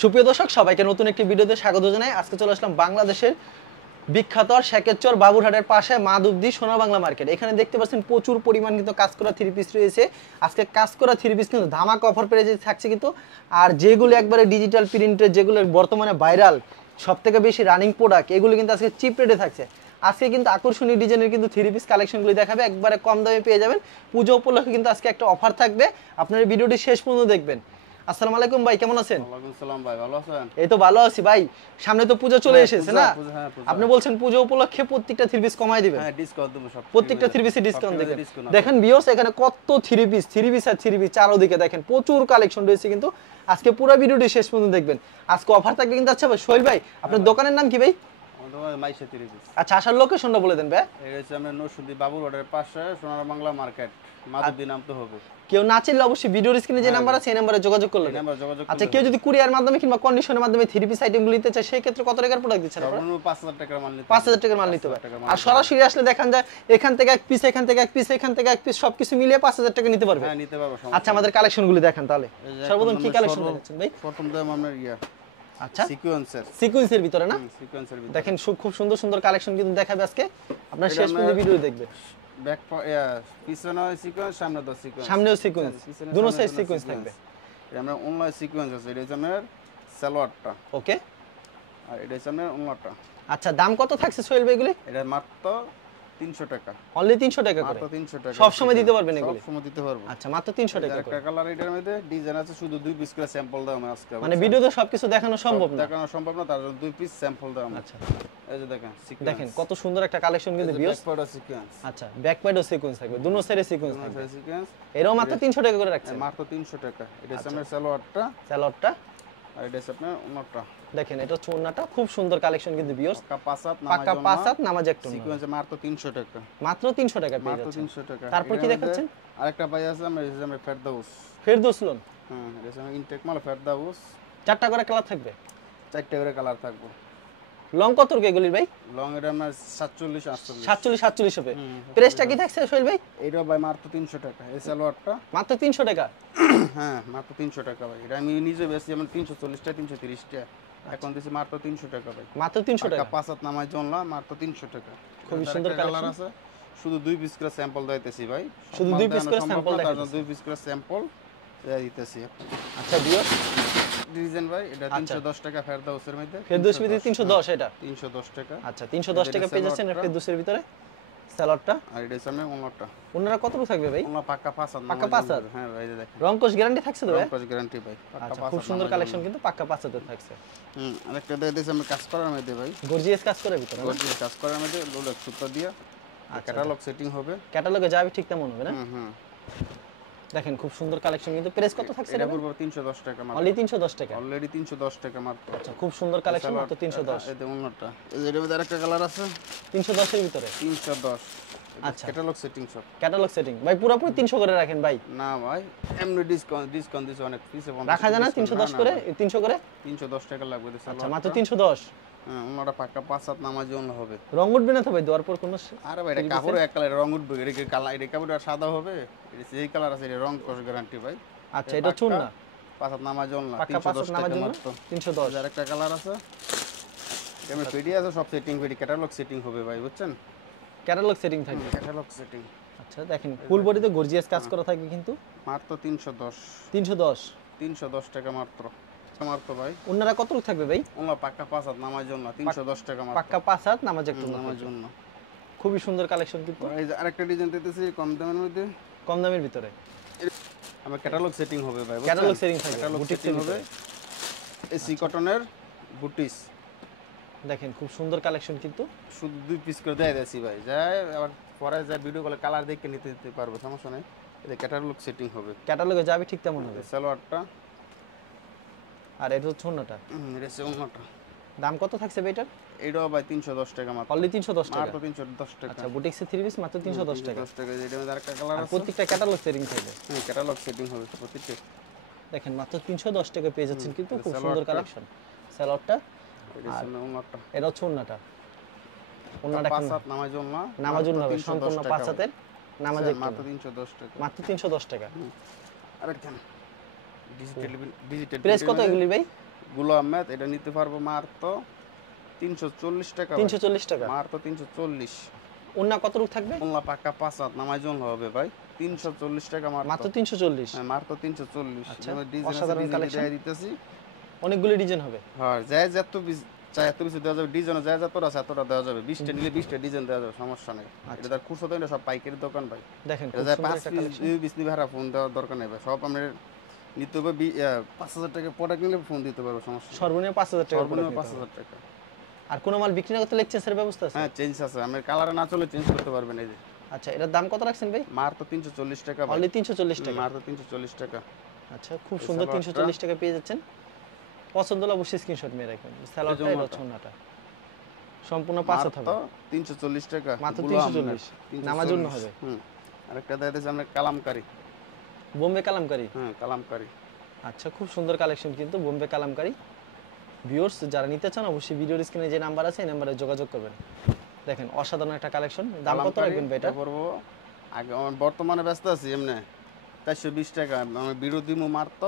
সুপ্রিয় দর্শক সবাইকে নতুন একটি ভিডিওতে স্বাগত জানাই। আজকে চলে আসলাম বাংলাদেশের বিখ্যাত শেখেরচর বাবুরহাটের পাশে মাধবদী সোনা বাংলা মার্কেট। এখানে দেখতে পাচ্ছেন প্রচুর পরিমাণ কিন্তু কাজ করা থ্রি পিস রয়েছে। আজকে কাজ করা থ্রি পিস কিন্তু ধামাকা অফার পেয়ে থাকছে কিন্তু, আর যেগুলো একবারে ডিজিটাল প্রিন্টের, যেগুলো বর্তমানে ভাইরাল সবথেকে বেশি রানিং প্রোডাক্ট, এগুলো কিন্তু আজকে চিপ রেটে থাকছে। আজকে কিন্তু আকর্ষণীয় ডিজাইনের কিন্তু থ্রি পিস কালেকশনগুলো দেখাবে, একবারে কম দামে পেয়ে যাবেন। পুজো উপলক্ষে কিন্তু আজকে একটা অফার থাকবে, আপনারা ভিডিওটি শেষ পর্যন্ত দেখবেন। আসসালামু আলাইকুম ভাই, কেমন আছেন? ওয়ালাইকুম সালাম ভাই, ভালো আছেন? এই তো ভালো আছি ভাই। সামনে তো পূজা চলে এসেছে না? আপনি বলছেন পূজা উপলক্ষে প্রত্যেকটা থ্রি পিস কমাই দিবেন। হ্যাঁ, ডিসকাউন্ট দেব সব। প্রত্যেকটা থ্রি পিসে ডিসকাউন্ট দিবেন। দেখেন ভিউয়ার্স, এখানে কত থ্রি পিস আর থ্রি পিস চারদিকে দেখেন প্রচুর কালেকশন রয়েছে কিন্তু। আজকে পুরো ভিডিওটি শেষ পর্যন্ত দেখবেন। আজকে অফার থাকবে কিন্তু। আচ্ছা ভাই সোহেল ভাই, আপনার দোকানের নাম কি ভাই? Maisha three piece. আচ্ছা, আসার লোকেশনটা বলে দেন ভাই। এটা হচ্ছে আমরা নরসিংদী বাবুরহাটের পাশে সোনা বাংলা মার্কেট, মাধবদী নামতে হবে। কেউ না চিনলে অবশ্যই ভিডিওর স্ক্রিনে যে নাম্বার আছে এই নম্বরে যোগাযোগ করলে। আচ্ছা, কেউ যদি কুরিয়ার মাধ্যমে কিংবা কন্ডিশনের মাধ্যমে থ্রি পিস আইটেমগুলো নিতে চায়, সেই ক্ষেত্রে কত টাকার প্রোডাক্ট দিচ্ছেন আপনারা? 5000 টাকার মাল নিতে 5000 টাকার মাল নিতে হবে। আর সরাসরি আসলে দেখেন যায় এখান থেকে এক পিস, এখান থেকে এক পিস, এখান থেকে এক পিস, সবকিছু মিলিয়ে 5000 টাকা নিতে পারবে। হ্যাঁ, নিতে পারবো। আচ্ছা, আমাদের কালেকশনগুলো দেখেন তাহলে। সর্বপ্রথম কি কালেকশন দেখাচ্ছেন ভাই? প্রথম দাম আমরা আচ্ছা, সিকোয়েন্সের ভিতরে না? সিকোয়েন্সের ভিতরে দেখেন খুব সুন্দর সুন্দর কালেকশন কিন্তু দেখাবে আজকে। আপনারা শেষ পর্যন্ত ভিডিও দেখবেন। ব্যাক পিছনে সিকোয়েন্স, সামনে দো সিকোয়েন্স, সামনেও সিকোয়েন্স, দুটো সাইড সিকোয়েন্স থাকবে। এটা আমরা অনলাইন সিকোয়েন্স আছে, এটা হচ্ছে আমাদের সালোয়ারটা। ওকে, আর এটা হচ্ছে আমাদের অনলাইনটা। আচ্ছা, দাম কত থাকছে সোহেল ভাই এগুলি? এটা মাত্র 300 টাকা। অনলি 300 টাকা করে? মাত্র 300 টাকা। সব সময় দিতে পারবেন এগুলি? সব সময় দিতে পারবো। আচ্ছা, মাত্র 300 টাকা করে। একটা কালার এটার মধ্যে ডিজাইন আছে, শুধু দুই পিস করে স্যাম্পল দাও আমরা আজকে। মানে ভিডিওতে সবকিছু দেখানো সম্ভব না? দেখানো সম্ভব না, তার জন্য দুই পিস স্যাম্পল দাও আমরা। আচ্ছা, এই যে দেখেন সিকোয়েন্স। দেখেন কত সুন্দর একটা কালেকশন কিন্তু ভিউয়ার্স। Back part sequence. আচ্ছা, ব্যাক পার্টও সিকোয়েন্স থাকবে, দুটো সাইডে সিকোয়েন্স থাকবে। সিকোয়েন্স এরও মাত্র 300 টাকা করে রাখছেন? মাত্র 300 টাকা। এটা হচ্ছে আমাদের সালোয়ারটা। সালোয়ারটা। আর এটা হচ্ছে আপনার ওন্নাটা। দেখেন এটা হচ্ছে ওন্নাটা, খুব সুন্দর কালেকশন কিন্তু ভিউয়ার্স। পাক্কা পাঁচ হাত নামাজ একটা সিকোয়েন্স মাত্র 300 টাকা। মাত্র 300 টাকা পেয়ে যাচ্ছেন। মাত্র 300 টাকা। তারপর কি দেখাচ্ছেন? আরেকটা পাই আছে আমরা, এই যে আমরা ফেরদৌস লোন। হ্যাঁ, এটা হচ্ছে ইনটেক মাল ফেরদাউস। চারটা করে কালার থাকবে? চারটা করে কালার থাকবে। লং কত রকে এগুলির ভাই? লং এটা আপনার 47 48 47 হবে। প্রাইসটা কি থাকছে সোহেল ভাই? এইটা ভাই মাত্র 300 টাকা। এই সালোয়ারটা মাত্র 300 টাকা? হ্যাঁ, মাত্র 300 টাকা ভাই। এটা আমি নিজে বেশি যেমন 340 টাকা 330 টাকা, এখন দিছি মাত্র 300 টাকা ভাই। মাত্র 300 টাকা। পাঁচ হাত নামাজ জনলা মাত্র 300 টাকা। খুব সুন্দর কালার আছে। শুধু দুই পিস করে স্যাম্পল দিতেছি ভাই। শুধু দুই পিস করে স্যাম্পল দেখাচ্ছি। দুই পিস করে স্যাম্পল দিতেছি। আচ্ছা ভিউয়ার্স, ডিজাইন ভাই এটা 310 টাকা ফেরদাউসের মধ্যে। ফেরদৌসের ভিতরে 310 এটা? 310 টাকা। আচ্ছা, 310 টাকা পেয়ে যাচ্ছেন ফেরদৌসের ভিতরে সালোয়ারটা। আর এটা সামনে ওন্নাটা। ওন্নাটা কতটুকু থাকবে ভাই? ওন্না পাক্কা 5 হাত। পাক্কা 5 হাত? হ্যাঁ ভাই, দেখেন রংকশ গ্যারান্টি থাকছে তো ভাই? রংকশ গ্যারান্টি ভাই, পাক্কা 5 হাত। খুব সুন্দর কালেকশন কিন্তু পাক্কা 5 হাতের থাকছে। আরেকটা দিয়ে দিয়েছি আমরা কাজ করার মধ্যে ভাই। গর্জিয়াস কাজ করে ভিতরে? গর্জিয়াস কাজ করার মধ্যে লোড সুতা দিয়া ক্যাটালগ সেটিং হবে। ক্যাটালগে যাবে ঠিক তেমন হবে না? দেখেন খুব সুন্দর কালেকশন কিন্তু। প্রাইস কত থাকছে এটা পুরো 310 টাকা মাত্র। অনলি 310 টাকা? অলরেডি 310 টাকা মাত্র। আচ্ছা, খুব সুন্দর কালেকশন, মাত্র 310। এই দেখুন ওন্নাটা, এই যে এর মধ্যে আরেকটা কালার আছে 310 এর ভিতরে? 310। আচ্ছা, ক্যাটালগ সেটিং সব। ক্যাটালগ সেটিং ভাই পুরোপুরি 300 করে রাখেন ভাই? না ভাই, এমনি ডিসকাউন্ট দিছে অনেক পিছে 50 রাখা যায় না 310 করে? 300 করে 310 টাকা লাগবে। আচ্ছা, মাত্র 310। হ্যাঁ, ওন্নাটা পাক্কা 5 হাত নামাজ জন্য হবে। রং উঠবে না তো ভাই দেওয়ার পর কোনো? আরে ভাই, এটা কাপড় এক কালার রং উঠবে। এটা কি কালার, এটা কাপড় সাদা হবে? এটা যেই কালার আছে এটা রং কস গ্যারান্টি ভাই। আচ্ছা, এটা চুন না? 5 হাত নামাজ জন্য পাক্কা 5 হাত নামাজ জন্য 310। আর একটা কালার আছে, এমনি পেডি আছে, সব সেটিং পেডি ক্যাটালগ সেটিং হবে ভাই, বুঝছেন? ক্যাটালগ সেটিং থাকবে? Catalogue setting. আচ্ছা, দেখেন ফুল বডিতে গর্জিয়াস কাজ করা থাকবে কিন্তু। মাত্র 310। 310 টাকা মাত্র। মাত্র ভাই। ওনারা কত থাকবে ভাই? ওনা পাক্কা 5 হাত নামাজ জন্য 310 টাকা মাত্র। পাক্কা 5 হাত নামাজ একটু নামাজ জন্য। খুবই সুন্দর কালেকশন কিন্তু। এই যে আরেকটা ডিজাইন দিতেছি কম দামের মধ্যে। কম দামের ভিতরে আমরা ক্যাটালগ সেটিং হবে ভাই, বুঝছেন? ক্যাটালগ সেটিং থাকবে, বুটিক সেটিং হবে। এসি কটনের বুটিস। দেখেন খুব সুন্দর কালেকশন কিন্তু। শুধু দুই পিস করে দেয় দেছি ভাই, যায় আবার পরে যায় ভিডিও কলে কালার দেখে নিতে পারবো, সমস্যা নেই। এই ক্যাটালগ সেটিং হবে, ক্যাটালগে যাবে ঠিক তেমন হবে। সালোয়ারটা আর এটা হচ্ছে ওন্নাটা। এটা হচ্ছে ওন্নাটা। দাম কত থাকছে ভাই এটার? এটাও ভাই 310 টাকা মাত্র। অনলি 310 টাকা? মাত্র 310 টাকা। আচ্ছা, বুটিক্সে 3 পিস মাত্র 310 টাকা। 310 টাকা। এটার মধ্যে আরেকটা কালার আছে। প্রত্যেকটা ক্যাটালগ সেটিং থাকবে? হ্যাঁ, ক্যাটালগ সেটিং হবে প্রত্যেকটা। দেখেন মাত্র 310 টাকা পেয়ে যাচ্ছেন কিন্তু। খুব সুন্দর কালেকশন। সালোয়ারটা এটা হচ্ছে ওন্নাটা। এটা হচ্ছে ওন্নাটা। ওন্নাটা 5 হাত নামাজ জন্য হবে সম্পূর্ণ 5 হাতের নামাজে মাত্র 310 টাকা। মাত্র 310 টাকা। আরেকটা ডিজিটাল প্রাইস কত এগুলি ভাই? গুলাম আহমেদ, এটা নিতে পারবো মাত্র 340 টাকা ভাই। 340 টাকা। মাত্র 340। ওন্না কতটুকু থাকবে? ওন্না পাক্কা 5 হাত নামাজ হবে ভাই, 340 টাকা মাত্র। মাত্র 340। হ্যাঁ মাত্র 340। আচ্ছা, ডিজাইন আছে, অসাধারণ ডিজাইন কালেকশন। দিয়ে দিতেছি। অনেকগুলো ডিজাইন হবে। হ্যাঁ যাই যত চাই এত কিছু দেওয়া যাবে, ডিজাইন যাই যতটা আছে এতটা দেওয়া যাবে, 20টা নিলে 20টা ডিজাইন দেওয়া যাবে, সমস্যা নেই। এটা তার খুচরা দোকান, সব পাইকারি দোকান ভাই। দেখেন এটা খুব যায় সুন্দর 5 একটা পিস কালেকশন। 20 পিস নিবে হারা ফোন দেওয়ার দরকার নেই ভাই, সব আমরা নিতে হবে 5000 টাকা প্রোডাক্ট নিলে ফোন দিতে পারবো, সমস্যা নেই। সর্বনিম্ন 5000 টাকা। সর্বনিম্ন 5000 টাকা। আর কোন মাল বিক্রি না করতে লাইসেন্সের ব্যবস্থা আছে? হ্যাঁ চেঞ্জ আছে, আমার কালার না চলে চেঞ্জ করতে পারবেন। এই যে আচ্ছা, এটার দাম কত রাখছেন ভাই? মাত্র 340 টাকা ভাই। অনলি 340 টাকা। মাত্র 340 টাকা। আচ্ছা, খুব সুন্দর 340 টাকা পেয়ে যাচ্ছেন। পছন্দ হলে অবশ্যই স্ক্রিনশট নিয়ে রাখবেন। সালোয়ারটা এর ছন্নাটা সম্পূর্ণ 5 হাত হবে। 340 টাকা। মাত্র 340 নামার জন্য হবে। আরেকটা দেখাইতেছি আমরা কালামকারী, বোম্বে কালামকারী। হ্যাঁ কালামকারী। আচ্ছা, খুব সুন্দর কালেকশন কিন্তু বোম্বে কালামকারী। ভিউয়ার্স যারা নিতে চান অবশ্যই ভিডিওর স্ক্রিনে যে নাম্বার আছে এই নম্বরে যোগাযোগ করবেন। দেখেন অসাধারণ একটা কালেকশন। দাম কত রাখবেন ভাই এটা? পড়বো আগে বর্তমানে ব্যস্ত আছি এমনি 420 টাকা, আমি বিরোধী মাত্র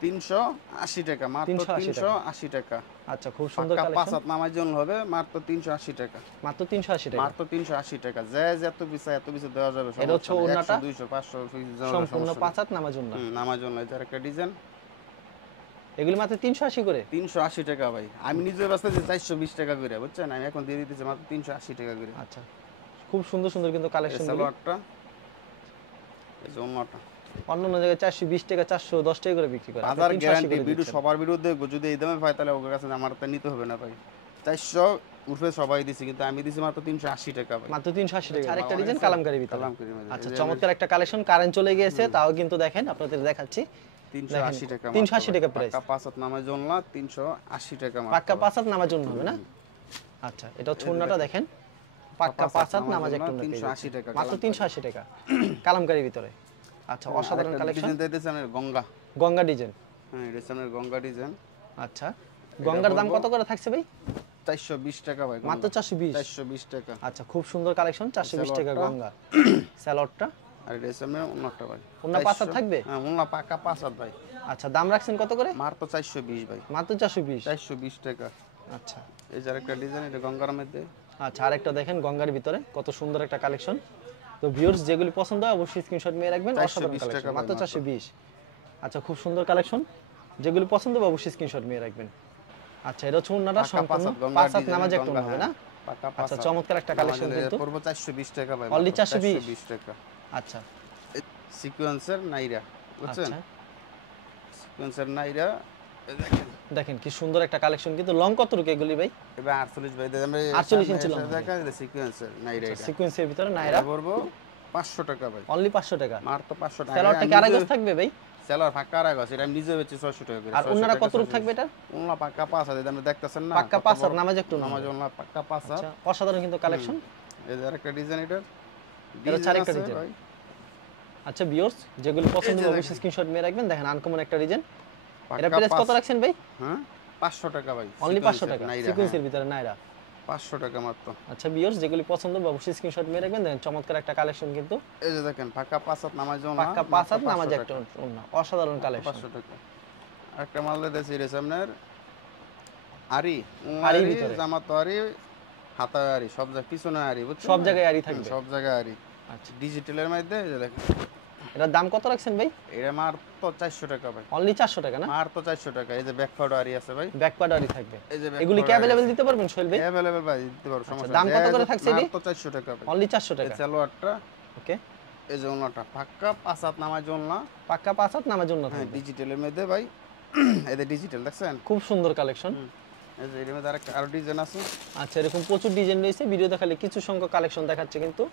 380 টাকা। মাত্র 380 টাকা। আচ্ছা, খুব সুন্দর পাক্কা কালেকশন। 5 হাত নামাজ জন্য হবে মাত্র 380 টাকা। মাত্র 380 টাকা। মাত্র 380 টাকা। যত পিস এত পিস দেওয়া যাবে, এটা হচ্ছে ওন্নাটা 100 200 500 পিস দেওয়া যাবে, সম্পূর্ণ 5 হাত নামার জন্য। নামাজ জন্য। এর একটা ডিজাইন, এগুলি মাত্র 380 করে। 380 টাকা ভাই। আমি নিজে ব্যস্ত যে 420 টাকা করে, বুঝছেন, আমি এখন দিয়ে দিতেছি মাত্র 380 টাকা করে। আচ্ছা, খুব সুন্দর সুন্দর কিন্তু কালেকশন গুলো। সালোয়ারটা এই যে ওন্নাটা অন্য অন্য জায়গায় 420 টাকা 410 টাকা করে বিক্রি করে। বাজার গ্যারান্টি, ভিডিও সবার ভিডিও দেখবো, যদি এই দামে পাই তাহলে ওর কাছে আমার তা নিতে হবে না ভাই। 400 উঠবে সবাই দিছি, কিন্তু আমি দিছি মাত্র 380 টাকা ভাই। মাত্র 380 টাকা। আরেকটা ডিজাইন কালামকারী ভিতরে। কালামকারী মধ্যে। আচ্ছা, চমৎকার একটা কালেকশন। কারেন্ট চলে গিয়েছে তাও কিন্তু দেখেন আপনাদের দেখাচ্ছি। 380 টাকা। 380 টাকা প্রাইস। পাক্কা 5 হাত নামাজ জন্য 380 টাকা মাত্র। পাক্কা 5 হাত নামার জন্য হবে না? আচ্ছা, এটা ছন্নাটা দেখেন। পাক্কা 5 হাত নামাজ একটা 380 টাকা। মাত্র 380 টাকা। কালামকারী ভিতরে। আচ্ছা, অসাধারণ কালেকশন। ডিজাইন দিতেছেন গঙ্গা। গঙ্গা ডিজাইন। হ্যাঁ এটা সামনের গঙ্গা ডিজাইন। আচ্ছা, গঙ্গার দাম কত করে থাকছে ভাই? 420 টাকা ভাই। মাত্র 420। 420 টাকা। আচ্ছা, খুব সুন্দর কালেকশন। 420 টাকা গঙ্গা। সালোয়ারটা আর এটা সামনে ওন্নাটা ভাই। ওন্না 5 হাত থাকবে? হ্যাঁ ওন্না পাক্কা 5 হাত ভাই। আচ্ছা, দাম রাখছেন কত করে? মাত্র 420 ভাই। মাত্র 420। 420 টাকা। আচ্ছা, এই যে আরেকটা ডিজাইন, এটা গঙ্গার মধ্যে। আচ্ছা, আরেকটা দেখেন গঙ্গার ভিতরে কত সুন্দর একটা কালেকশন। তো ভিউয়ার্স যেগুলি পছন্দ হয় অবশ্যই স্ক্রিনশট নিয়ে রাখবেন। অসাধারণ কালেকশন। মাত্র 420। আচ্ছা, খুব সুন্দর কালেকশন। যেগুলি পছন্দ হবে অবশ্যই স্ক্রিনশট নিয়ে রাখবেন। আচ্ছা, এটা হচ্ছে ওন্নাটা সম্পূর্ণ 5 হাত নামাজ একটা ওন্না হবে না? পাক্কা 5 আচ্ছা, চমৎকার একটা কালেকশন কিন্তু। পড়ব 420 টাকা ভাই। অনলি 420 টাকা। আচ্ছা, সিকোয়েন্সের নাইরা, বুঝছেন? আচ্ছা, সিকোয়েন্সের নাইরা দেখেন। দেখেন কি সুন্দর একটা কালেকশন কিন্তু। লং কত রুকে এগুলি ভাই? এবার 48 ভাই আমরা 48 ইঞ্চি লং দেখা যায় সিকোয়েন্সের নাইরা। এটা সিকোয়েন্সের ভিতরে নাইরা পড়ব 500 টাকা ভাই। অনলি 500 টাকা। মাত্র 500 টাকা। সালোয়ারটা কি আড়াই গজ থাকবে ভাই? সালোয়ার পাক্কা আড়াই গজ, এটা আমি নিজে বেচি 600 টাকা করে। আর ওন্নাটা কত রুক থাকবে এটা? ওন্না পাক্কা 5 হাত, আপনি দেখতেছেন না? পাক্কা 5 হাত নামাজ একটু নামাজ ওন্না পাক্কা 5 হাত। আচ্ছা, অসাধারণ কিন্তু কালেকশন। এই যে আরেকটা ডিজাইন, এটা হচ্ছে আরেকটা ডিজাইন। আচ্ছা ভিউয়ার্স যেগুলো পছন্দ হবে অবশ্যই স্ক্রিনশট নিয়ে রাখবেন। দেখেন আনকমন একটা ডিজাইন। এটা প্রাইস কত রাখছেন ভাই? হ্যাঁ 500 টাকা ভাই। অনলি 500 টাকা। সিকোয়েন্সের ভিতরে নাইরা 500 টাকা মাত্র। আচ্ছা ভিউয়ার্স যেগুলো পছন্দ হবে অবশ্যই স্ক্রিনশট নিয়ে রাখবেন। দেখেন চমৎকার একটা কালেকশন কিন্তু। এই যে দেখেন পাক্কা 5 হাত নামাজ জন্য। পাক্কা 5 হাত নামাজ একটা ওন্না। অসাধারণ কালেকশন। 500 টাকা। একটা মাল দিয়েছি এর সামনের আরি ভিতরে জামাত আরি, হাতা আরি, সব জায়গায় পিছনে আরি, বুঝছেন? সব জায়গায় আরি থাকবে। সব জায়গায় আরি। আচ্ছা, ডিজিটালের মধ্যে এই যে দেখেন। এটার দাম কত রাখছেন ভাই? এটা মাত্র 400 টাকা ভাই। অনলি 400 টাকা না? মাত্র 400 টাকা। এই যে ব্যাক পাউডার আরি আছে ভাই। ব্যাক পার্ট আরি থাকবে। এই যে এগুলি কি अवेलेबल দিতে পারবেন সোহেল ভাই? अवेलेबल ভাই দিতে পারবো, সমস্যা নেই। দাম কত করে থাকছে এটি? মাত্র 400 টাকা ভাই। অনলি 400 টাকা। এই সালোয়ারটা, ওকে, এই যে ওন্নাটা পাক্কা 5 হাত নামাজ জন্য। পাক্কা 5 হাত নামার জন্য হ্যাঁ থাকবে। ডিজিটালের মধ্যে ভাই। এই যে ডিজিটাল দেখছেন? খুব সুন্দর কালেকশন। এই যে এর মধ্যে আরেকটা আরো ডিজাইন আছে। আচ্ছা, এরকম প্রচুর ডিজাইন রয়েছে। ভিডিও দেখালে কিছু সংখ্যক কালেকশন দেখাচ্ছে কিন্তু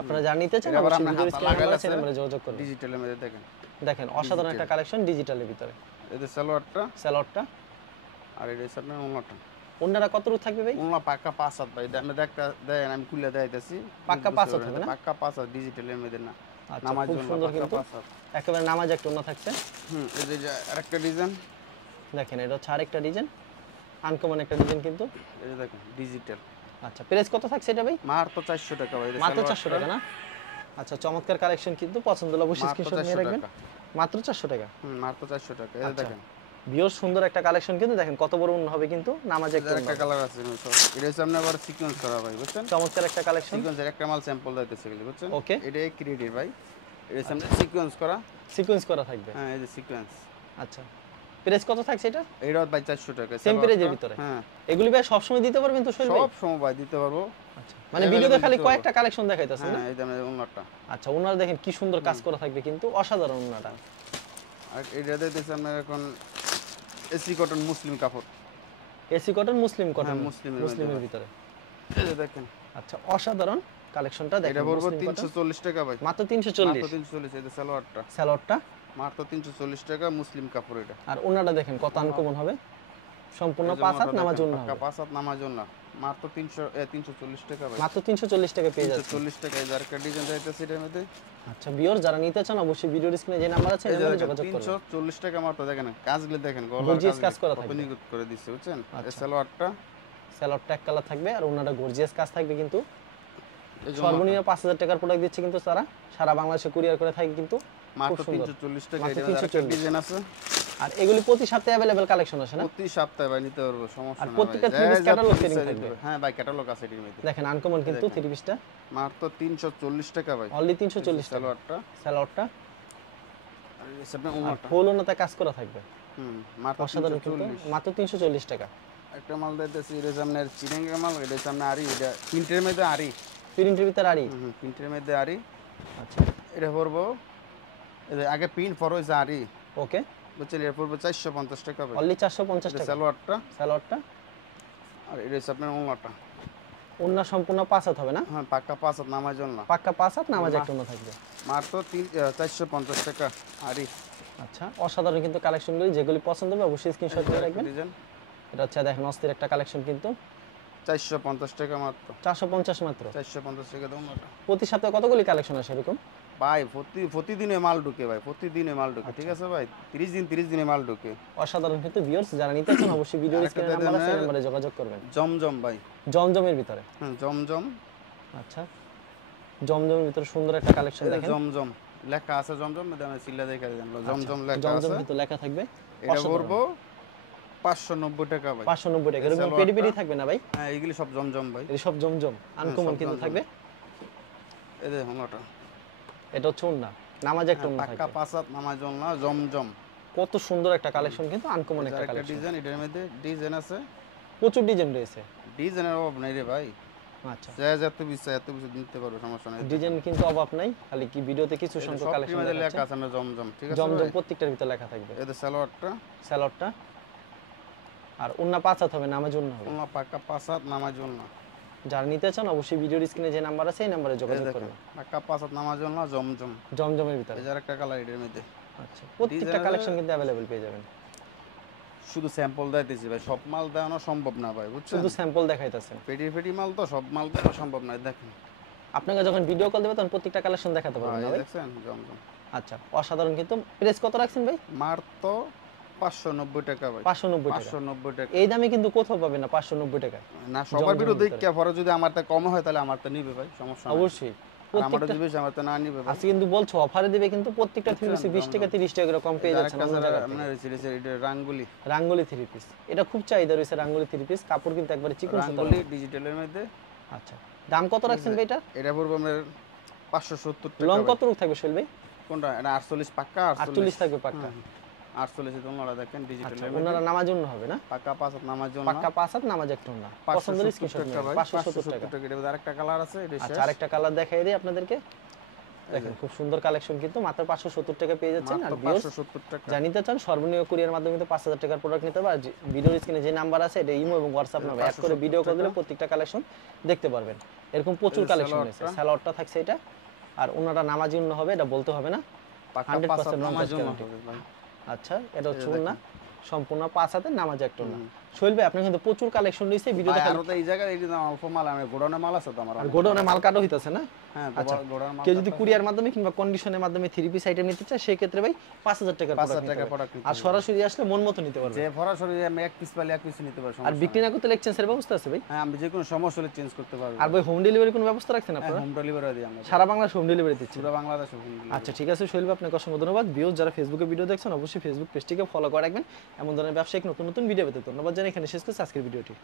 আপনারা যা নিতে চান এটা আবার অবশ্যই আমরা ভিডিওর হাতা স্ক্রিনে লাগাইলে আছে নম্বরে যোগাযোগ করুন। ডিজিটালের মধ্যে দেখেন। দেখেন অসাধারণ একটা কালেকশন ডিজিটালের ভিতরে। এই যে সালোয়ারটা সালোয়ারটা আর এটা হচ্ছে আপনার ওন্নাটা। ওন্নাটা কত রুট থাকবে ভাই? ওন্না পাক্কা 5 হাত ভাই। আমি দেখটা দেন, আমি খুলে দেখাইতেছি। পাক্কা 5 হাত হবে না? পাক্কা 5 হাত ডিজিটালের মধ্যে না। আচ্ছা, নামাজ খুব জন্য সুন্দর পাক্কা কিন্তু 5 হাত। একেবারে নামাজ একটা ওন্না থাকছে। এই যে আরেকটা ডিজাইন দেখেন এটা হচ্ছে আরেকটা ডিজাইন, আনকমন একটা ডিজাইন কিন্তু। এই যে দেখেন ডিজিটাল। আচ্ছা, প্রাইস কত থাকছে এটা ভাই? মাত্র 400 টাকা ভাই। মাত্র 400 টাকা না? আচ্ছা, চমৎকার কালেকশন কিন্তু। পছন্দ হলে অবশ্যই স্ক্রিনশট নিয়ে রাখবেন। মাত্র 400 টাকা। মাত্র 400 টাকা। এই যে দেখেন ভিউয়ার্স সুন্দর একটা কালেকশন কিন্তু দেখেন কত বড় উন্নত হবে কিন্তু নামাজ একটা একটা কালার আছে এটা সামনে আবার সিকোয়েন্স করা ভাই বুঝছেন চমৎকার একটা কালেকশন সিকোয়েন্সের একটা মাল স্যাম্পল দিতেছে বুঝছেন ওকে এটা ক্রিয়েটিভ ভাই এটা সামনে সিকোয়েন্স করা সিকোয়েন্স করা থাকবে হ্যাঁ এই যে সিকোয়েন্স আচ্ছা প্রাইস কত থাকছে এটা এইটাও ভাই 400 টাকা সেম প্রাইজের ভিতরে হ্যাঁ এগুলি ভাই সব সময় দিতে পারবেন তো সোহেল ভাই সব সময় ভাই দিতে পারবো আচ্ছা মানে ভিডিওতে খালি কয়েকটা কালেকশন দেখাইতাছেন না হ্যাঁ এই দামে উন্নতটা আচ্ছা ওনারা দেখেন কি সুন্দর কাজ করা থাকবে কিন্তু অসাধারণ ওনারা আর এটা দিতেছে আমরা এখন এসি কটন মুসলিম কাপড় এসি কটন মুসলিম কটন হ্যাঁ, মুসলিমের মুসলিমের ভিতরে এই যে দেখেন আচ্ছা অসাধারণ কালেকশনটা দেখেন এটা পড়বে মুসলিম cotton। 340 টাকা ভাই মাত্র মাত্র 340 340 এই যে সালোয়ারটা স্যালোয়ারটা মাত্র 340 টাকা মুসলিম কাপড় এটা আর ওনারা দেখেন কত আনকমন হবে সম্পূর্ণ পাঁচ হাত নামাজ জন্য হবে পাঁচ হাত নামাজ জন্য মাত্র 340 টাকা ভাই মাত্র 340 টাকা পেয়ে যাচ্ছে 340 টাকা এই যে আরেকটা ডিজাইন যাইতেছে এটার মধ্যে আচ্ছা ভিউয়ার যারা নিতে চান অবশ্যই ভিডিওর স্ক্রিনে যে নাম্বার আছে এই যে নাম্বারে দেখেন, যোগাযোগ করুন 340 টাকা মাত্র দেখেন কাজগুলো দেখেন Gorgeous কাজ করা কত থাকবে। নিখুঁত করে দিচ্ছে বুঝছেন এই আচ্ছা। সালোয়ারটা স্যালোয়ারটা এক কালার থাকবে আর ওনারা গর্জিয়াস কাজ থাকবে কিন্তু এই যে সর্বনিম্ন 5000 টাকার প্রোডাক্ট দিচ্ছে কিন্তু তারা সারা বাংলাদেশে কুরিয়ার করে থাকে কিন্তু মাত্র খুব সুন্দর। 340 টাকা মাত্র এটা আরেকটা 340 ডিজাইন আছে আর এগুলি প্রতি সপ্তাহে अवेलेबल কালেকশন আছে না প্রতি সপ্তাহে ভাই নিতে পারবো সমস্যা আর নাই প্রত্যেকটা ভাই। three piece যা যা catalog piece selling চাইবে। থাকবে। হ্যাঁ ভাই ক্যাটালগ আছে এটির মধ্যে দেখেন আনকমন কিন্তু থ্রি পিসটা মাত্র 340 টাকা ভাই অনলি 340 টাকা সালোয়ারটা স্যালোয়ারটা আর এই সামনে আর উন্নতটা ফুল ওনাতে কাজ করা থাকবে মাত্র অসাধারণ কিন্তু 340 মাত্র 340 টাকা একটা মাল দিতেছি এর সামনে চিরেঙ্গা মাল এর সামনে আরি এটা প্রিন্টের মধ্যে আরি প্রিন্টের ভিতরে আড়ি প্রিন্টের মধ্যে আরি আচ্ছা এটা পড়বো এই যে আগে প্রিন্ট ফর হইছে আরি ওকে বুঝছেন এটা পড়বে 450 টাকা ভাই অনলি 450 এটা টাকা সালোয়ারটা স্যালোয়ারটা আর এটা হচ্ছে আপনার উন্নতটা ওন্না সম্পূর্ণ পাঁচ হাত হবে না হ্যাঁ পাক্কা পাঁচ হাত নামার জন্য পাক্কা পাঁচ হাত নামাজ একটা ওন্না থাকবে মাত্র 450 টাকা আরি আচ্ছা অসাধারণ কিন্তু কালেকশনগুলি যেগুলি পছন্দ হবে অবশ্যই স্ক্রিনশট দিয়ে রাখবেন ডিজাইন এটা হচ্ছে দেখেন অস্থির একটা কালেকশন কিন্তু 450 টাকা মাত্র 450 মাত্র 450 টাকা দাম ওটা প্রতি সপ্তাহে কতগুলি কালেকশন আসে এরকম ভাই প্রতিদিনে মাল ঢুকে ভাই প্রতিদিনে মাল ঢুকে ঠিক আছে ভাই 30 দিনে মাল ঢুকে অসাধারণ কিন্তু ভিউয়ার্স যারা নিতে চান অবশ্যই ভিডিওর আরেকটা স্ক্রিনে নাম্বার আছে দেখেন, নাম্বারে যোগাযোগ করবেন জমজম ভাই জমজমের ভিতরে জমজম আচ্ছা জমজমের ভিতরে সুন্দর একটা কালেকশন এই যে দেখেন জমজম লেখা আছে জমজম আমি সিল্লা দেখা দেন জমজম লেখা জমজম আছে কিন্তু লেখা থাকবে এটা পড়বো 590 টাকা ভাই 590 টাকা এরকম সালোয়ারটা। পেডি পেডি থাকবে না ভাই হ্যাঁ এগুলি সব জমজম ভাই এই সব জমজম আনকমন সব কিন্তু জমজম। থাকবে এই দেখুন ওটা এটা হচ্ছে ওন্না নামাজ একটা ওন্না পাক্কা থাকবে পাঁচ হাত নামার জন্য জমজম কত সুন্দর একটা কালেকশন কিন্তু আনকমন একটা একটা কালেকশন ডিজাইন এটার মধ্যে ডিজাইন আছে প্রচুর ডিজাইন রয়েছে ডিজাইনের অভাব নাই রে ভাই আচ্ছা এত পিস নিতে পারবো সমস্যা নাই ডিজাইন কিন্তু অভাব নাই খালি কি ভিডিওতে কিছু এই যে সংখ্যক সব কালেকশন মধ্যে লেখা লেখা আছে আমরা জমজম ঠিক আছে জমজম ভাই প্রত্যেকটার ভিতরে লেখা থাকবে এদের সালোয়ারটা স্যালোয়ারটা আর ওন্না পাঁচ হাত হবে নামাজ ওন্না হবে ওনা পাক্কা পাঁচ হাত নামার জন্য যারা নিতে চান অবশ্যই ভিডিওর স্ক্রিনে যে নাম্বার আছে এই নাম্বারে এই যোগাযোগ দেখুন করবেন পাক্কা পাঁচ হাত নামার জন্য জমজম জমজমের ভিতরে এই যে আরেকটা কালার এটার মধ্যে আচ্ছা প্রত্যেকটা Design- কালেকশন কিন্তু अवेलेबल পেয়ে যাবেন শুধু স্যাম্পল দিতেছি ভাই সব মাল দেওয়ানো সম্ভব না ভাই বুঝছেন শুধু স্যাম্পল দেখাইতাছেন পেটি মাল তো সব মাল দেওয়া সম্ভব না দেখেন আপনাকে যখন ভিডিও কল দেবে তখন প্রত্যেকটা কালেকশন দেখাতে পারবেন ভাই না ভাই দেখছেন জমজম আচ্ছা অসাধারণ কিন্তু প্রাইস কত রাখছেন ভাই মার তো 590 টাকা ভাই 590 টাকা 590 টাকা এই দামে কিন্তু কোথাও পাবেন না 590 টাকা না সবার জমজমের ভিডিও ভিতরে। দেখে পরে যদি আমারটা কম হয় তাহলে আমারটা নিবে ভাই সমস্যা নাই অবশ্যই আর আমারটা প্রত্যেকটা দিবে আমারটা না নিবে ভাই আজকে কিন্তু বলছো অফারে দিবে কিন্তু প্রত্যেকটা থ্রি পিসে 20 টাকা 30 টাকা করে কম পেয়ে যাচ্ছেন আরেকটা অন্য স্যার জায়গা থেকে। আপনার রয়েছে এটা রাঙ্গুলি রাঙ্গুলি থ্রি পিস এটা খুব চাহিদা রয়েছে রাঙ্গুলি থ্রি পিস কাপড় কিন্তু একবারে চিকন সুতার। রাঙ্গুলি ডিজিটালের মধ্যে আচ্ছা দাম কত রাখছেন ভাই এটা এটা পড়বে আপনার 570 টাকা লং ভাই। কত রূপ থাকবে সোহেল ভাই কোনটা এটা 48 পাক্কা 48 থাকবে পাক্কা 48 তোমরা দেখেন আচ্ছা ডিজিটালের ওনারা নামাজ জন্য হবে না পাক্কা পাঁচ হাত নামার জন্য পাক্কা পাঁচ হাত নামাজ একটা না পছন্দের 570 স্ক্রিনশট টাকা ভাই 570 টাকা 570 টাকা এটা আরেকটা কালার আছে এটা শেষ আচ্ছা আরেকটা কালার দেখাই দিই আপনাদেরকে দেখেন খুব সুন্দর কালেকশন কিন্তু মাত্র 570 টাকা পেয়ে যাচ্ছেন আর মাত্র ভিউয়ার্স 570 টাকা জানিতে চান সর্বনিম্ন কুরিয়ার মাধ্যমে কিন্তু 5000 টাকার প্রোডাক্ট নিতে পারবে আর ভিডিওর স্ক্রিনে যে নাম্বার আছে এটা ইমো এবং হোয়াটসঅ্যাপ নাম্বার অ্যাড করে ভিডিও কল দিলে প্রত্যেকটা কালেকশন দেখতে পারবেন এরকম প্রচুর এই যে কালেকশন সালোয়ারটা। রয়েছে সালোয়ারটা থাকছে এটা আর ওনারা নামাজি উন্ন হবে এটা বলতে হবে না পাক্কা 100% পাঁচ হাত নামার non-touch জন্য guarantee। হবে ভাই আচ্ছা এটা হচ্ছে না সম্পূর্ণ পাঁচ হাতে নামাজ একটা না সোহেল ভাই আপনি কিন্তু প্রচুর কালেকশন নিয়েছে ভিডিও ভাই দেখা আরো তো এই জায়গায় এই যে অল্প মাল আমি গোডাউনে মাল আছে তো আমার আর অনেক। গোডাউনে মাল কাটা হইতাছে না হ্যাঁ আচ্ছা গোডাউনে মাল কেউ যদি কুরিয়ার মাধ্যমে কিংবা কন্ডিশনের মাধ্যমে 3 পিস আইটেম নিতে চায় সেই ক্ষেত্রে ভাই 5000 টাকার 5000 প্রোডাক্ট টাকা নিতে প্রোডাক্ট পারবে। নিতে আর হবে। সরাসরি আসলে মন মতো নিতে পারবে যে সরাসরি আমি এক পিস পাইলে এক পিস নিতে পারি আর সমস্যা বিক্রি নাই। না করতে এক্সচেঞ্জের ব্যবস্থা আছে ভাই হ্যাঁ আমি যে কোনো সমস্যা হলে চেঞ্জ করতে পারবো। আর ভাই হোম ডেলিভারি কোনো ব্যবস্থা রাখছেন হ্যাঁ আপনারা হোম ডেলিভারি দিই আমরা সারা বাংলা হোম ডেলিভারি দিচ্ছেন পুরো বাংলাদেশে হোম ডেলিভারি। আচ্ছা ঠিক আছে সোহেল ভাই আপনাকে অসংখ্য ধন্যবাদ ভিউজ যারা ফেসবুকে ভিডিও দেখছেন অবশ্যই ফেসবুক পেজটিকে ফলো করে রাখবেন এমন ধরনের ব্যবসায়িক নতুন নতুন ভিডিও পেতে ধন্যবাদ জানাই এখানে শেষ করছি আজকের ভিডিওটি